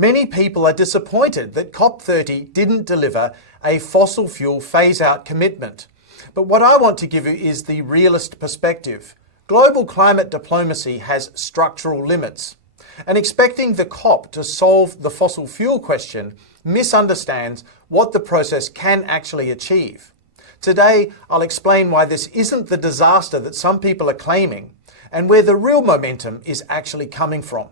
Many people are disappointed that COP30 didn't deliver a fossil fuel phase-out commitment. But what I want to give you is the realist perspective. Global climate diplomacy has structural limits, and expecting the COP to solve the fossil fuel question misunderstands what the process can actually achieve. Today, I'll explain why this isn't the disaster that some people are claiming, and where the real momentum is actually coming from.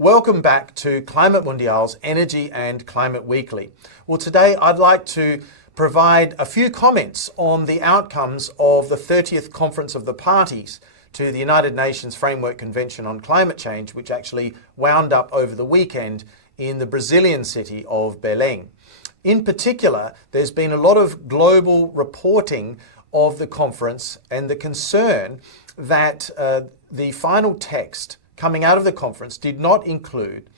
Welcome back to Climate Mundial's Energy and Climate Weekly. Well, today I'd like to provide a few comments on the outcomes of the 30th Conference of the Parties to the United Nations Framework Convention on Climate Change, which actually wound up over the weekend in the Brazilian city of Belém. In particular, there's been a lot of global reporting of the conference and the concern that the final text coming out of the conference did not include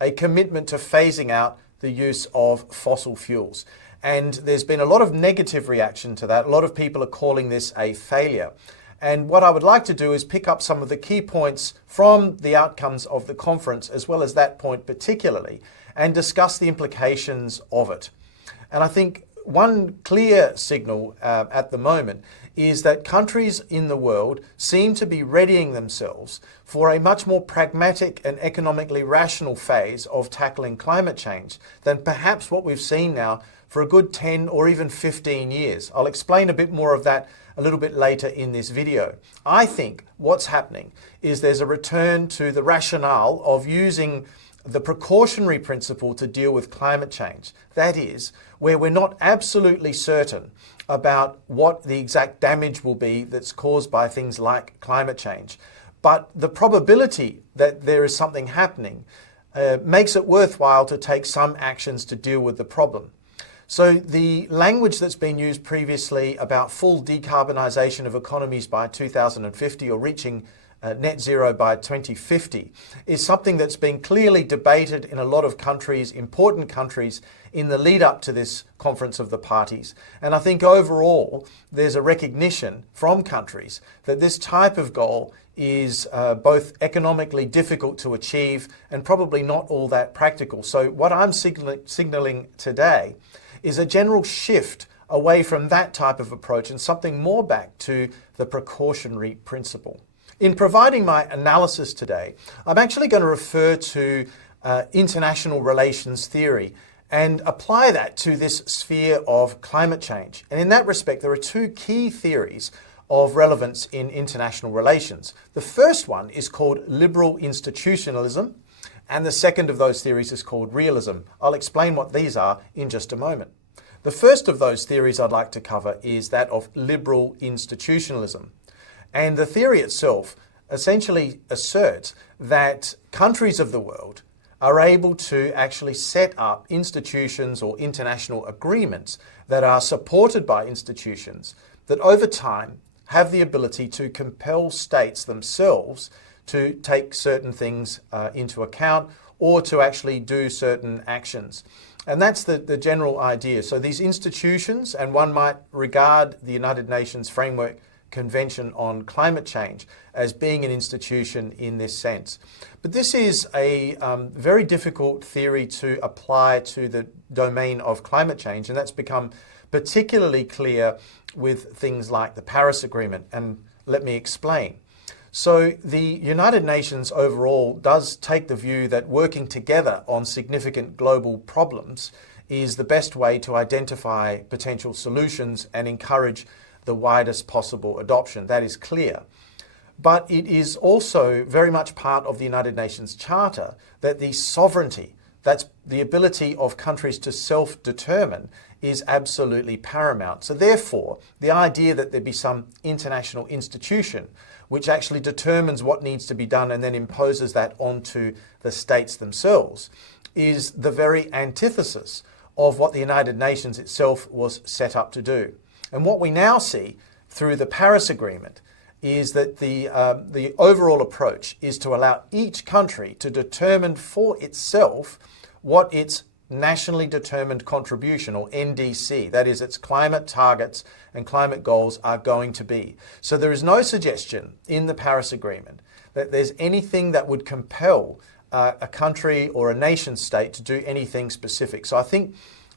a commitment to phasing out the use of fossil fuels. And there's been a lot of negative reaction to that. A lot of people are calling this a failure. And what I would like to do is pick up some of the key points from the outcomes of the conference, as well as that point particularly, and discuss the implications of it. And I think one clear signal at the moment is that countries in the world seem to be readying themselves for a much more pragmatic and economically rational phase of tackling climate change than perhaps what we've seen now for a good 10 or even 15 years. I'll explain a bit more of that a little bit later in this video. I think what's happening is there's a return to the rationale of using the precautionary principle to deal with climate change. That is, where we're not absolutely certain about what the exact damage will be that's caused by things like climate change. But the probability that there is something happening makes it worthwhile to take some actions to deal with the problem. So the language that's been used previously about full decarbonisation of economies by 2050 or reaching net zero by 2050 is something that's been clearly debated in a lot of countries, important countries, in the lead up to this Conference of the Parties. And I think overall there's a recognition from countries that this type of goal is both economically difficult to achieve and probably not all that practical. So what I'm signalling today is a general shift away from that type of approach and something more back to the precautionary principle. In providing my analysis today, I'm actually going to refer to international relations theory and apply that to this sphere of climate change. And in that respect, there are two key theories of relevance in international relations. The first one is called liberal institutionalism, and the second of those theories is called realism. I'll explain what these are in just a moment. The first of those theories I'd like to cover is that of liberal institutionalism. And the theory itself essentially asserts that countries of the world are able to actually set up institutions or international agreements that are supported by institutions that over time have the ability to compel states themselves to take certain things into account or to actually do certain actions. And that's the general idea. So these institutions, and one might regard the United Nations Framework Convention on Climate Change as being an institution in this sense. But this is a very difficult theory to apply to the domain of climate change, and that's become particularly clear with things like the Paris Agreement, and let me explain. So the United Nations overall does take the view that working together on significant global problems is the best way to identify potential solutions and encourage the widest possible adoption. That is clear. But it is also very much part of the United Nations Charter that the sovereignty, that's the ability of countries to self-determine, is absolutely paramount. So therefore, the idea that there be some international institution which actually determines what needs to be done and then imposes that onto the states themselves is the very antithesis of what the United Nations itself was set up to do. And what we now see through the Paris Agreement is that the overall approach is to allow each country to determine for itself what its nationally determined contribution, or NDC, that is, its climate targets and climate goals are going to be. So there is no suggestion in the Paris Agreement that there's anything that would compel a country or a nation state to do anything specific. So I think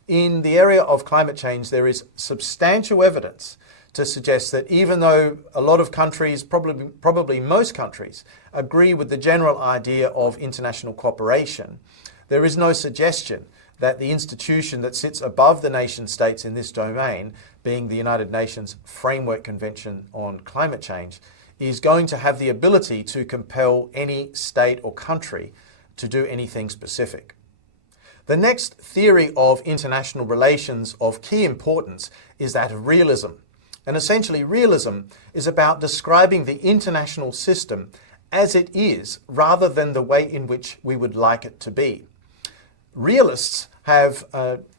in the area of climate change, there is substantial evidence to suggest that even though a lot of countries, probably most countries, agree with the general idea of international cooperation, there is no suggestion that the institution that sits above the nation states in this domain, being the United Nations Framework Convention on Climate Change, is going to have the ability to compel any state or country to do anything specific. The next theory of international relations of key importance is that of realism. And essentially, realism is about describing the international system as it is, rather than the way in which we would like it to be. Realists have,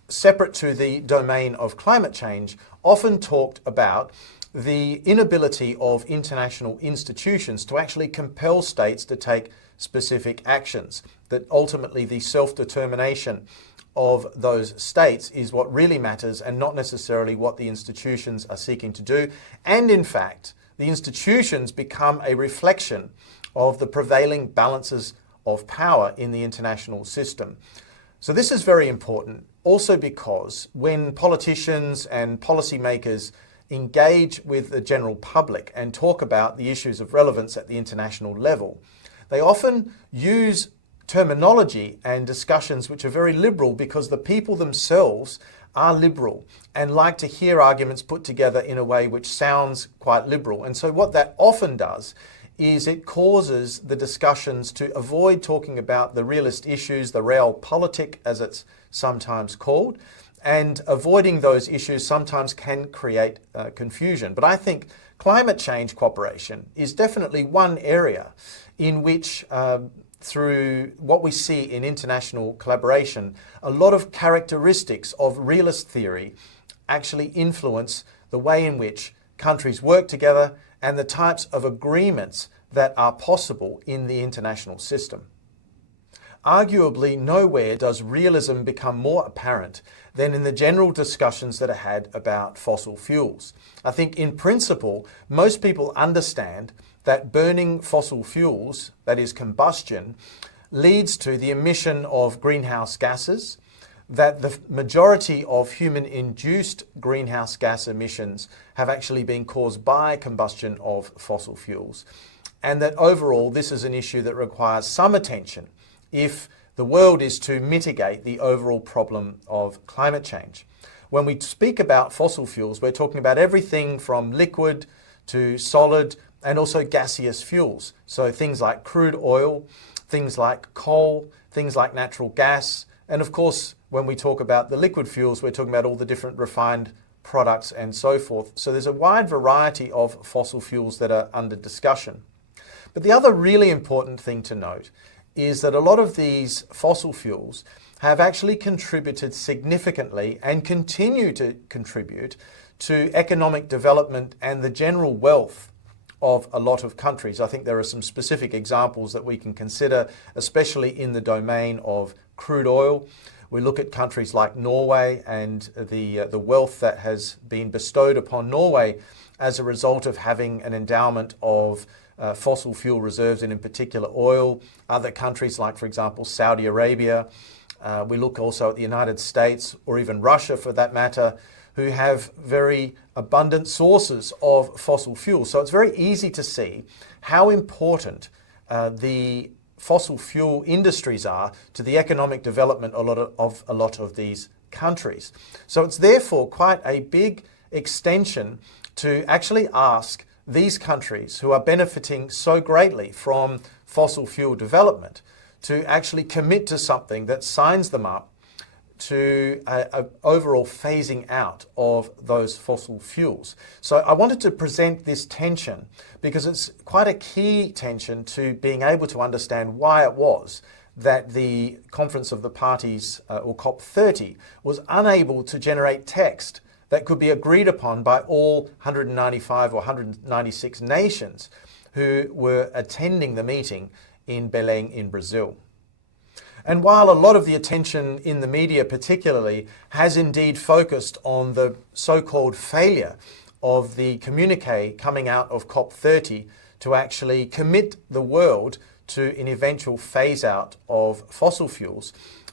separate to the domain of climate change, often talked about the inability of international institutions to actually compel states to take specific actions, that ultimately the self-determination of those states is what really matters and not necessarily what the institutions are seeking to do. And in fact, the institutions become a reflection of the prevailing balances of power in the international system. So this is very important also because when politicians and policymakers engage with the general public and talk about the issues of relevance at the international level, they often use terminology and discussions which are very liberal because the people themselves are liberal and like to hear arguments put together in a way which sounds quite liberal. And so what that often does is it causes the discussions to avoid talking about the realist issues, the realpolitik as it's sometimes called, and avoiding those issues sometimes can create confusion. But I think climate change cooperation is definitely one area in which through what we see in international collaboration, a lot of characteristics of realist theory actually influence the way in which countries work together and the types of agreements that are possible in the international system. Arguably, nowhere does realism become more apparent than in the general discussions that are had about fossil fuels. I think in principle, most people understand that burning fossil fuels, that is combustion, leads to the emission of greenhouse gases, that the majority of human-induced greenhouse gas emissions have actually been caused by combustion of fossil fuels, and that overall this is an issue that requires some attention if the world is to mitigate the overall problem of climate change. When we speak about fossil fuels, we're talking about everything from liquid to solid and also gaseous fuels. So things like crude oil, things like coal, things like natural gas, and of course, when we talk about the liquid fuels, we're talking about all the different refined products and so forth. So there's a wide variety of fossil fuels that are under discussion. But the other really important thing to note is that a lot of these fossil fuels have actually contributed significantly and continue to contribute to economic development and the general wealth of a lot of countries. I think there are some specific examples that we can consider, especially in the domain of crude oil. We look at countries like Norway and the wealth that has been bestowed upon Norway as a result of having an endowment of fossil fuel reserves, and in particular oil. Other countries like, for example, Saudi Arabia. We look also at the United States, or even Russia for that matter, who have very abundant sources of fossil fuels. So it's very easy to see how important the fossil fuel industries are to the economic development of a lot of these countries. So it's therefore quite a big extension to actually ask these countries who are benefiting so greatly from fossil fuel development to actually commit to something that signs them up to an overall phasing out of those fossil fuels. So I wanted to present this tension because it's quite a key tension to being able to understand why it was that the Conference of the Parties, or COP30, was unable to generate text that could be agreed upon by all 195 or 196 nations who were attending the meeting in Belém in Brazil. And while a lot of the attention in the media particularly has indeed focused on the so-called failure of the communique coming out of COP30 to actually commit the world to an eventual phase out of fossil fuels,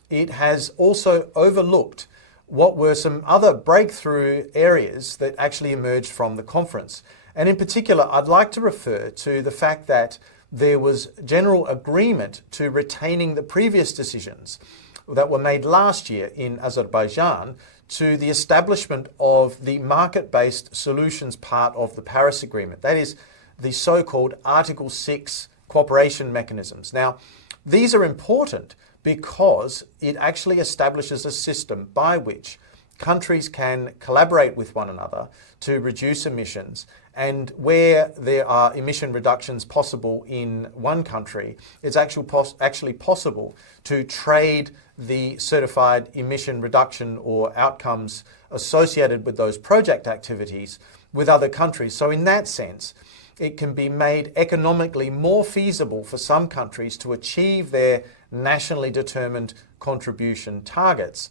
it has also overlooked what were some other breakthrough areas that actually emerged from the conference. And in particular, I'd like to refer to the fact that there was general agreement to retaining the previous decisions that were made last year in Azerbaijan to the establishment of the market-based solutions part of the Paris Agreement. That is the so-called Article 6 cooperation mechanisms. Now, these are important because it actually establishes a system by which countries can collaborate with one another to reduce emissions, and where there are emission reductions possible in one country, it's actually possible to trade the certified emission reduction or outcomes associated with those project activities with other countries. So in that sense, it can be made economically more feasible for some countries to achieve their nationally determined contribution targets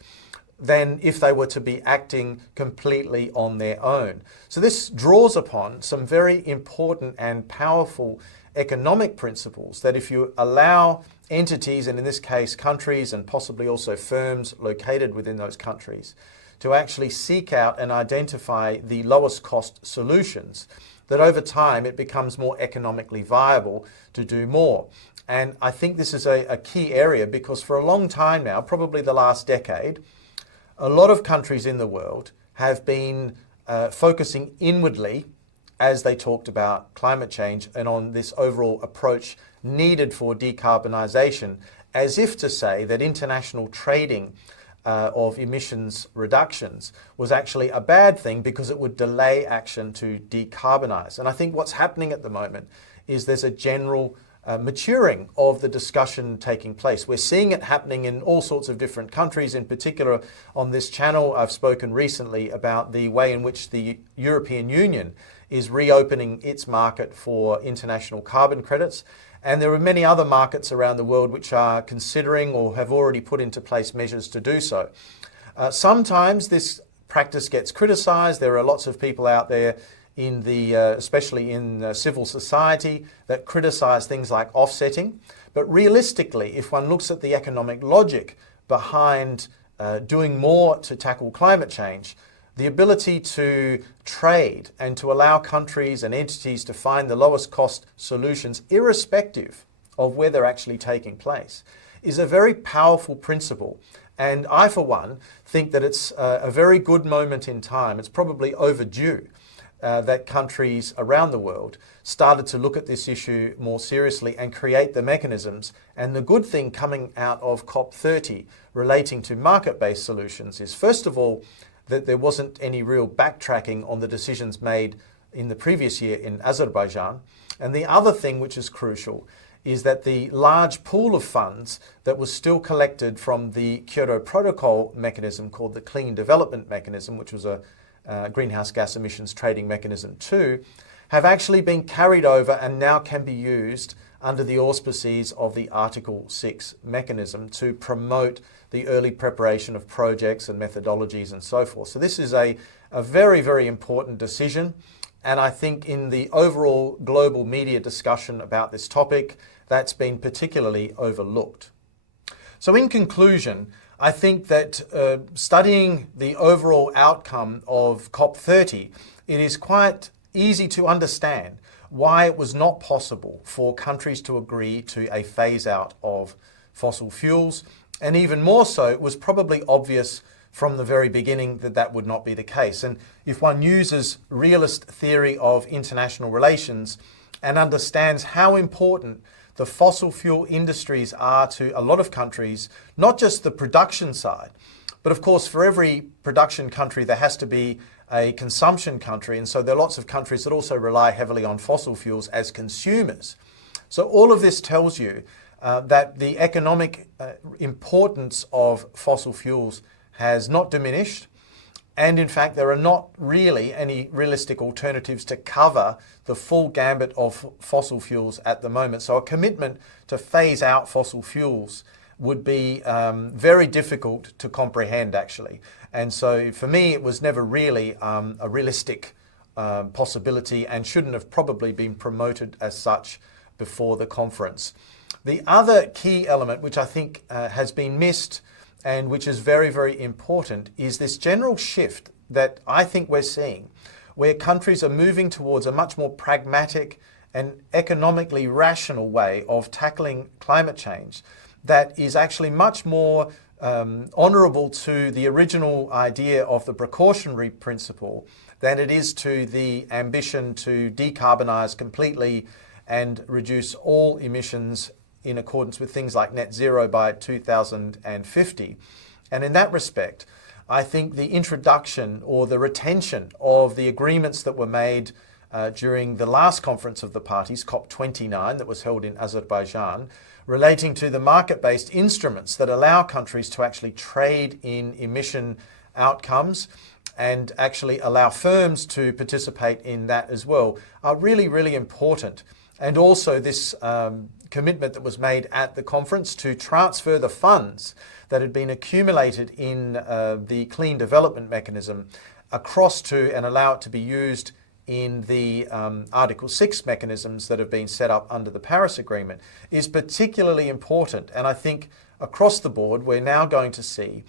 than if they were to be acting completely on their own. So this draws upon some very important and powerful economic principles that if you allow entities, and in this case countries and possibly also firms located within those countries, to actually seek out and identify the lowest cost solutions, that over time it becomes more economically viable to do more. And I think this is a key area because for a long time now, probably the last decade, a lot of countries in the world have been focusing inwardly as they talked about climate change and on this overall approach needed for decarbonisation, as if to say that international trading of emissions reductions was actually a bad thing because it would delay action to decarbonise. And I think what's happening at the moment is there's a general maturing of the discussion taking place. We're seeing it happening in all sorts of different countries. In particular, on this channel, I've spoken recently about the way in which the European Union is reopening its market for international carbon credits. And there are many other markets around the world which are considering or have already put into place measures to do so. Sometimes this practice gets criticised. There are lots of people out there in the, especially in civil society, that criticise things like offsetting. But realistically, if one looks at the economic logic behind doing more to tackle climate change, the ability to trade and to allow countries and entities to find the lowest cost solutions, irrespective of where they're actually taking place, is a very powerful principle. And I, for one, think that it's a very good moment in time. It's probably overdue that countries around the world started to look at this issue more seriously and create the mechanisms. And the good thing coming out of COP30 relating to market-based solutions is, first of all, that there wasn't any real backtracking on the decisions made in the previous year in Azerbaijan. And the other thing which is crucial is that the large pool of funds that was still collected from the Kyoto Protocol mechanism called the Clean Development Mechanism, which was a greenhouse gas emissions trading mechanism too, have actually been carried over and now can be used under the auspices of the Article 6 mechanism to promote the early preparation of projects and methodologies and so forth. So this is a very, very important decision. And I think in the overall global media discussion about this topic, that's been particularly overlooked. So in conclusion, I think that studying the overall outcome of COP30, it is quite easy to understand why it was not possible for countries to agree to a phase out of fossil fuels. And even more so, it was probably obvious from the very beginning that that would not be the case. And if one uses realist theory of international relations and understands how important the fossil fuel industries are to a lot of countries, not just the production side, but of course for every production country there has to be a consumption country, and so there are lots of countries that also rely heavily on fossil fuels as consumers. So all of this tells you that the economic importance of fossil fuels has not diminished, and in fact there are not really any realistic alternatives to cover the full gambit of fossil fuels at the moment. So a commitment to phase out fossil fuels would be very difficult to comprehend, actually. And so for me, it was never really a realistic possibility and shouldn't have probably been promoted as such before the conference. The other key element, which I think has been missed and which is very, very important, is this general shift that I think we're seeing, where countries are moving towards a much more pragmatic and economically rational way of tackling climate change that is actually much more honourable to the original idea of the precautionary principle than it is to the ambition to decarbonise completely and reduce all emissions in accordance with things like net zero by 2050. And in that respect, I think the introduction or the retention of the agreements that were made during the last conference of the parties, COP29, that was held in Azerbaijan, relating to the market-based instruments that allow countries to actually trade in emission outcomes and actually allow firms to participate in that as well, are really, really important. And also this commitment that was made at the conference to transfer the funds that had been accumulated in the Clean Development Mechanism across to and allow it to be used in the Article 6 mechanisms that have been set up under the Paris Agreement is particularly important. And I think across the board, we're now going to see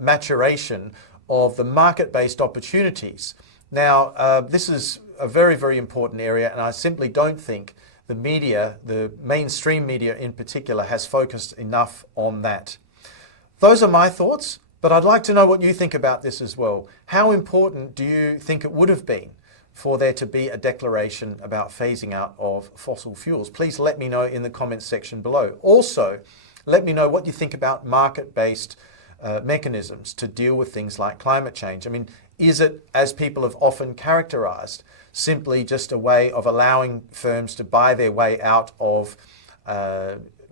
maturation of the market-based opportunities. Now, this is a very, very important area, and I simply don't think the media, the mainstream media in particular, has focused enough on that. Those are my thoughts, but I'd like to know what you think about this as well. How important do you think it would have been for there to be a declaration about phasing out of fossil fuels? Please let me know in the comments section below. Also, let me know what you think about market-based mechanisms to deal with things like climate change. I mean, is it, as people have often characterized, simply just a way of allowing firms to buy their way out of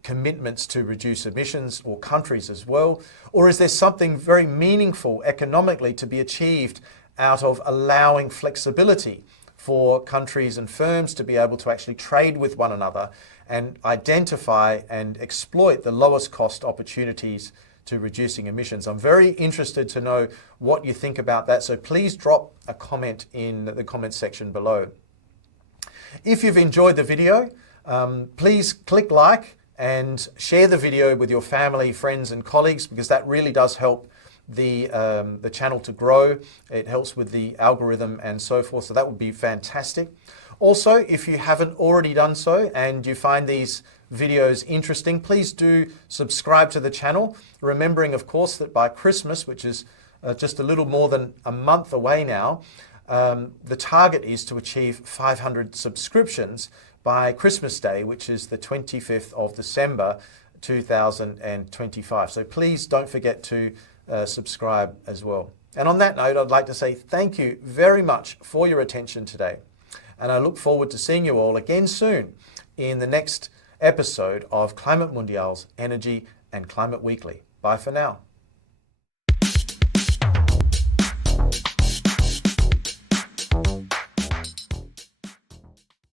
commitments to reduce emissions, or countries as well? Or is there something very meaningful economically to be achieved out of allowing flexibility for countries and firms to be able to actually trade with one another and identify and exploit the lowest cost opportunities to reducing emissions? I'm very interested to know what you think about that, so please drop a comment in the comment section below. If you've enjoyed the video, please click like and share the video with your family, friends and colleagues, because that really does help the channel to grow. It helps with the algorithm and so forth, so that would be fantastic. Also, if you haven't already done so and you find these videos interesting, please do subscribe to the channel, remembering of course that by Christmas, which is just a little more than a month away now, the target is to achieve 500 subscriptions by Christmas Day, which is the 25th of December 2025. So please don't forget to subscribe as well. And on that note, I'd like to say thank you very much for your attention today. And I look forward to seeing you all again soon in the next episode of Climate Mundial's Energy and Climate Weekly. Bye for now.